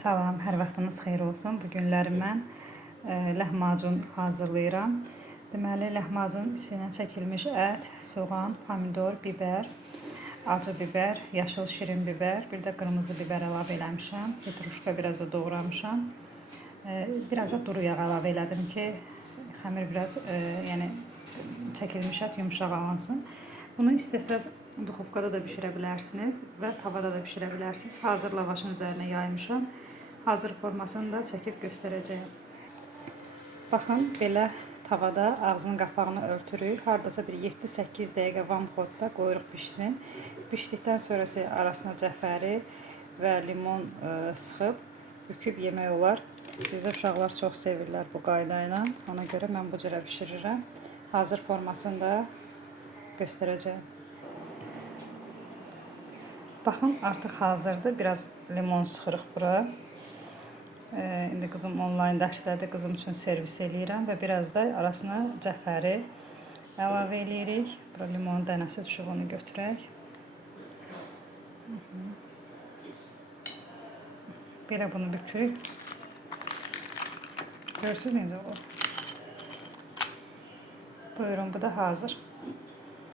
Salam, hər vaxtınız xeyir olsun. Bu günləri mən ləhmacun hazırlayıram. Deməli, ləhmacun içinə çəkilmiş ət, soğan, pomidor, biber, acı biber, yaşıl şirin biber, bir də qırmızı biber əlavə eləmişəm. Petruşka biraz da doğramışam. Biraz da duru yağ əlavə elədim ki, xəmir biraz yəni çəkilmiş ət yumşaq alansın. Bunu istəsəz duxovkada da bişirə bilərsiniz və tavada da bişirə bilərsiniz. Hazır lavaşın üzərinə yaymışam. Hazır formasını da çəkib göstərəcəyim. Baxın, belə tavada ağzının qapağını örtürük. Hardasa bir 7-8 dəqiqə vamxodda qoyuruq pişsin. Pişdikdən sonrası arasına cəfəri və limon sıxıb büküb yemək olar. Bizdə uşaqlar çox sevirlər bu qayda ilə. Ona görə mən bu cürə bişirirəm. Hazır formasını da göstərəcəyim. Baxın, artıq hazırdır. Biraz limon sıxırıq bura. İndi qızım onlayn dərslədir. Qızım üçün servis eləyirəm və biraz da arasına cəfəri əlavə eləyirik. Bura limonun dənəsi düşüb, onu götürək. Belə bunu bükürük. Görürsünüz necə olur? Buyurun, bu da hazır.